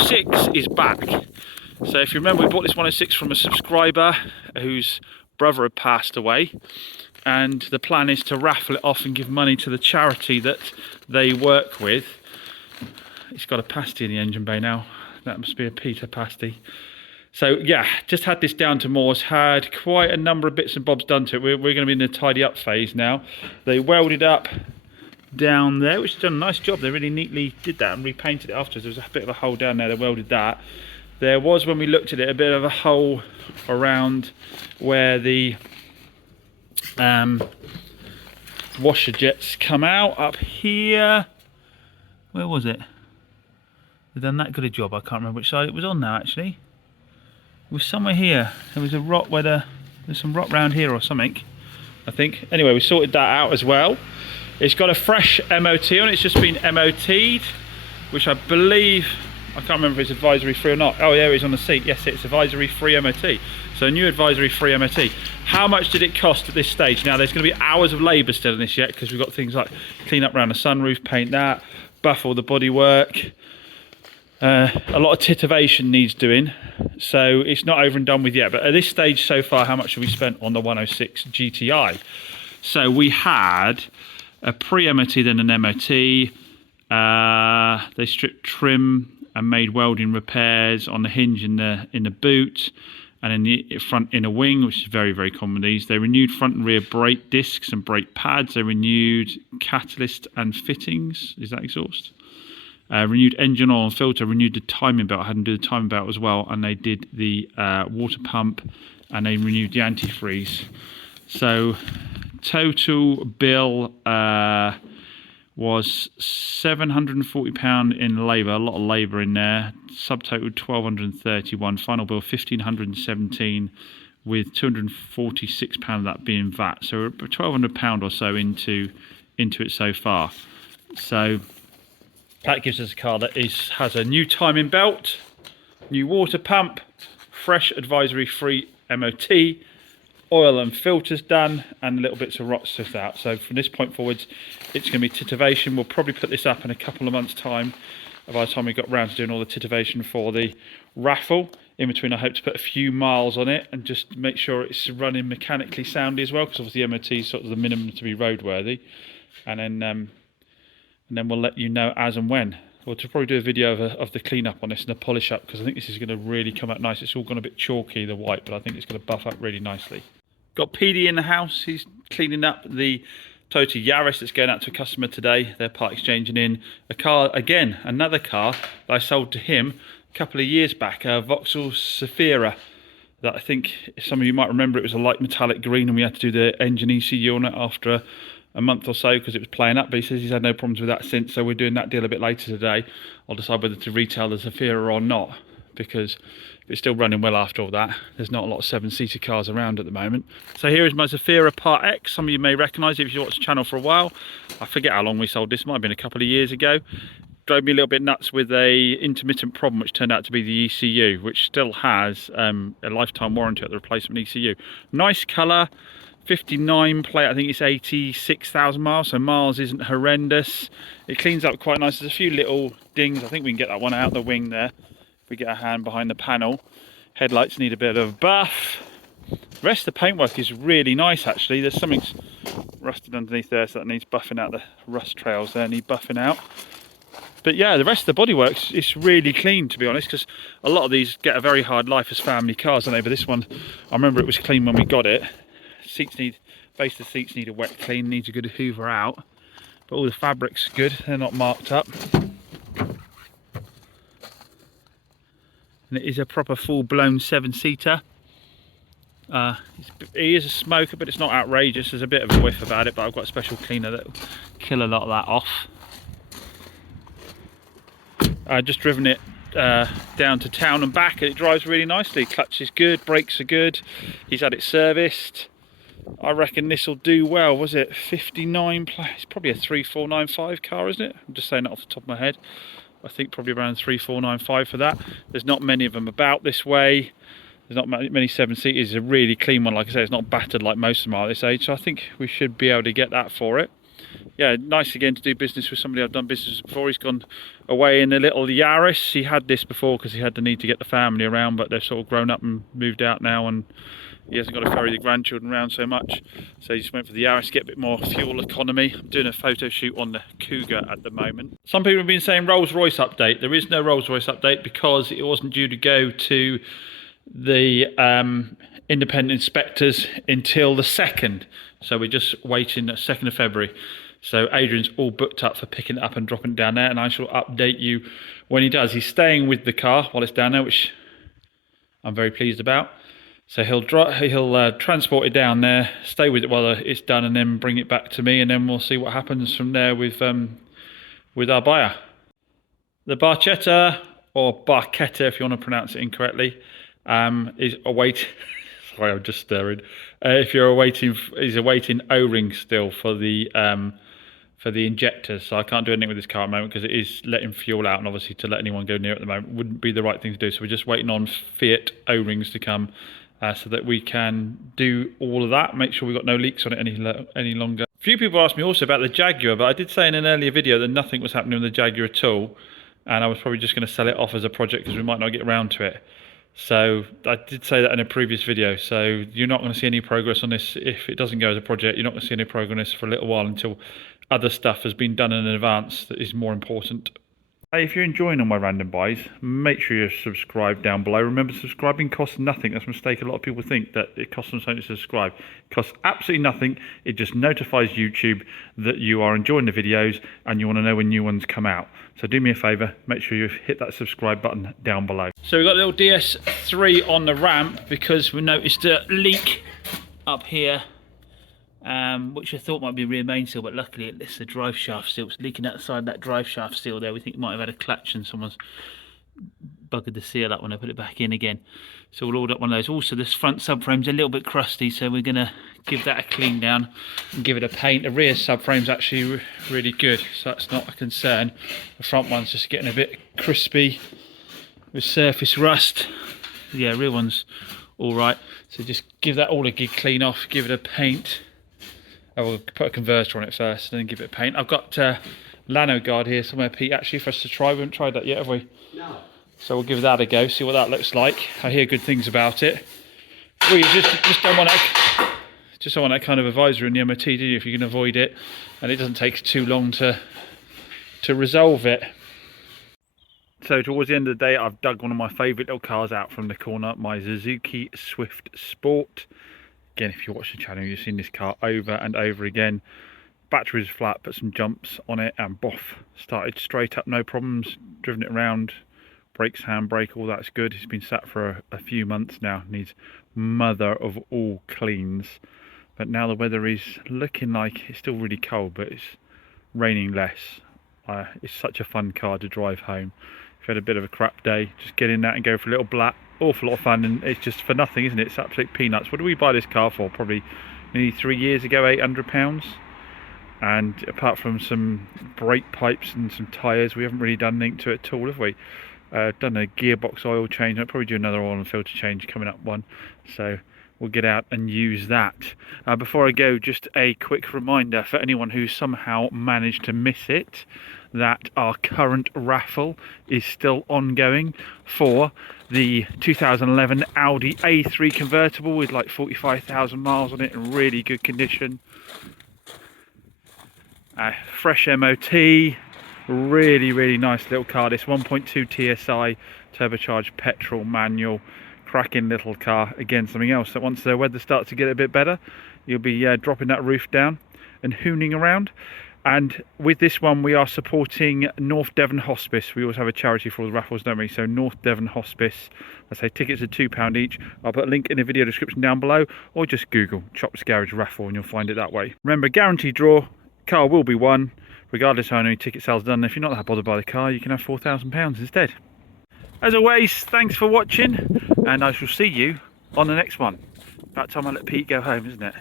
106 is back. So if you remember, we bought this 106 from a subscriber whose brother had passed away, and the plan is to raffle it off and give money to the charity that they work with. It's got a pasty in the engine bay now. That must be a Peter pasty. So yeah, just had this down to Moors, had quite a number of bits and bobs done to it. We're going to be in the tidy up phase now. They welded up down there, which has done a nice job. They really neatly did that and repainted it afterwards. There was a bit of a hole down there, they welded that. There was, when we looked at it, a bit of a hole around where the washer jets come out up here. Where was it? They've done that good a job. I can't remember which side it was on now, actually. It was somewhere here. There was a rock where there's some rock round here or something, I think. Anyway, we sorted that out as well. It's got a fresh MOT on it. It's just been MOT'd, which I believe, I can't remember if it's advisory free or not. Oh yeah, it's on the seat. Yes, it's advisory free MOT. So a new advisory free MOT. How much did it cost at this stage? Now there's going to be hours of labour still in this yet, because we've got things like clean up around the sunroof, paint that, buff all the bodywork. A lot of titivation needs doing, so it's not over and done with yet. But at this stage so far, how much have we spent on the 106 GTI? So we had a pre-MOT, then an MOT. They stripped trim and made welding repairs on the hinge in the boot and in the front inner wing, which is very, very common with these. They renewed front and rear brake discs and brake pads. They renewed catalyst and fittings. Is that exhaust? Renewed engine oil and filter, renewed the timing belt. I had them do the timing belt as well, and they did the water pump, and they renewed the antifreeze. So total bill was £740 in labour, a lot of labour in there. Subtotal 1,231. Final bill 1,517, with £246 of that being VAT. So we're £1,200 or so into it so far. So that gives us a car that has a new timing belt, new water pump, fresh advisory free MOT, oil and filters done, and little bits of rot stuff out. So from this point forwards, it's going to be titivation. We'll probably put this up in a couple of months' time. By the time we got round to doing all the titivation for the raffle, in between I hope to put a few miles on it and just make sure it's running mechanically soundly as well, because obviously the MOT is sort of the minimum to be roadworthy. And then we'll let you know as and when. We'll probably do a video of the clean up on this and a polish up, because I think this is going to really come out nice. It's all gone a bit chalky, the white, but I think it's going to buff up really nicely. Got PD in the house. He's cleaning up the Toyota Yaris that's going out to a customer today. They're part exchanging in a car, again, another car that I sold to him a couple of years back, a Vauxhall Zafira. That I think some of you might remember, it was a light metallic green, and we had to do the engine ECU on it after a month or so because it was playing up, but he says he's had no problems with that since. So we're doing that deal a bit later today. I'll decide whether to retail the Zafira or not, because if it's still running well after all that, there's not a lot of 7-seater cars around at the moment. So here is my Zafira Part X. Some of you may recognise it if you watched the channel for a while. I forget how long we sold this, might have been a couple of years ago. Drove me a little bit nuts with a intermittent problem, which turned out to be the ECU, which still has a lifetime warranty at the replacement ECU. Nice colour. 59 plate, I think it's 86,000 miles, so miles isn't horrendous. It cleans up quite nice. There's a few little dings. I think we can get that one out the wing there if we get our hand behind the panel. Headlights need a bit of buff. The rest of the paintwork is really nice actually. There's something rusted underneath there, so that needs buffing out. The rust trails there need buffing out. But yeah, the rest of the bodywork is really clean, to be honest, because a lot of these get a very hard life as family cars, don't they? But this one, I remember it was clean when we got it. Base of the seats need a wet clean, needs a good hoover out, but all the fabric's good, they're not marked up. And it is a proper full-blown 7-seater. He is a smoker, but it's not outrageous. There's a bit of a whiff about it, but I've got a special cleaner that will kill a lot of that off. I've just driven it down to town and back, and it drives really nicely. Clutch is good, brakes are good. He's had it serviced. I reckon this will do well. Was it 59 plate? It's probably a 3495 car, isn't it? I'm just saying that off the top of my head. I think probably around 3495 for that. There's not many of them about this way. There's not many 7-seaters. It's a really clean one. Like I say, it's not battered like most of them are at this age. So I think we should be able to get that for it. yeah, nice again to do business with somebody I've done business with before. He's gone away in a little Yaris. He had this before because he had the need to get the family around, but they've sort of grown up and moved out now, and he hasn't got to ferry the grandchildren around so much. So he just went for the Yaris to get a bit more fuel economy. I'm doing a photo shoot on the Cougar at the moment. Some people have been saying Rolls-Royce update. There is no Rolls-Royce update because it wasn't due to go to the independent inspectors until the 2nd. So we're just waiting the 2nd of February. So Adrian's all booked up for picking it up and dropping it down there, and I shall update you when he does. He's staying with the car while it's down there, which I'm very pleased about. So he'll transport it down there, stay with it while it's done, and then bring it back to me, and then we'll see what happens from there with our buyer. The Barchetta, or Barchetta if you want to pronounce it incorrectly, is awaiting. Sorry, I'm just staring. If you're awaiting, he's awaiting O-rings still for the injectors. So I can't do anything with this car at the moment because it is letting fuel out, and obviously to let anyone go near it at the moment wouldn't be the right thing to do. So we're just waiting on Fiat O-rings to come. So that we can do all of that, make sure we've got no leaks on it any longer. A few people asked me also about the Jaguar, but I did say in an earlier video that nothing was happening with the Jaguar at all, and I was probably just going to sell it off as a project because we might not get around to it. So I did say that in a previous video, so you're not going to see any progress on this. If it doesn't go as a project, you're not going to see any progress on this for a little while until other stuff has been done in advance that is more important. Hey, if you're enjoying all my random buys, make sure you're subscribed down below. Remember, subscribing costs nothing. That's a mistake. A lot of people think that it costs them something to subscribe. It costs absolutely nothing. It just notifies YouTube that you are enjoying the videos and you want to know when new ones come out. So do me a favour, make sure you hit that subscribe button down below. So we've got a little DS3 on the ramp because we noticed a leak up here. Which I thought might be rear main seal, but luckily it's the drive shaft seal. It's leaking outside that drive shaft seal there. We think it might have had a clutch and someone's buggered the seal up when I put it back in again. So we'll order up one of those. Also, this front subframe's a little bit crusty, so we're going to give that a clean down and give it a paint. The rear subframe's actually really good, so that's not a concern. The front one's just getting a bit crispy with surface rust. Yeah, rear one's all right. So just give that all a good clean off, give it a paint. I will put a converter on it first and then give it a paint. I've got Lano Guard here somewhere, Pete, actually, for us to try. We haven't tried that yet, have we? No. So we'll give that a go, see what that looks like. I hear good things about it. Well, you just don't want that kind of advisor in the MOT, do you? If you can avoid it, and it doesn't take too long to resolve it. So towards the end of the day, I've dug one of my favourite little cars out from the corner, my Suzuki Swift Sport. Again, if you watch the channel, you've seen this car over and over again. Battery was flat, put some jumps on it, and boff, started straight up, no problems. Driven it around, brakes, handbrake, all that's good. It's been sat for a few months now, needs mother of all cleans. But now the weather is looking like it's still really cold, but it's raining less. It's such a fun car to drive home. If you had a bit of a crap day, just get in that and go for a little black. Awful lot of fun, and it's just for nothing, isn't it? It's absolute peanuts. What did we buy this car for? Probably nearly 3 years ago, £800. And apart from some brake pipes and some tyres, we haven't really done anything to it at all, have we? Done a gearbox oil change. I'll probably do another oil and filter change coming up one. So we'll get out and use that. Before I go, just a quick reminder for anyone who somehow managed to miss it, that our current raffle is still ongoing for the 2011 Audi A3 convertible with like 45,000 miles on it in really good condition. Fresh MOT, really nice little car. This 1.2 TSI turbocharged petrol manual, cracking little car. Again, something else that once the weather starts to get a bit better, you'll be dropping that roof down and hooning around. And with this one, we are supporting North Devon Hospice. We always have a charity for all the raffles, don't we? So North Devon Hospice. I say tickets are £2 each. I'll put a link in the video description down below, or just Google Chops Garage raffle and you'll find it that way. Remember, guaranteed draw. Car will be won, regardless how many ticket sales done. If you're not that bothered by the car, you can have £4,000 instead. As always, thanks for watching, and I shall see you on the next one. About time I let Pete go home, isn't it?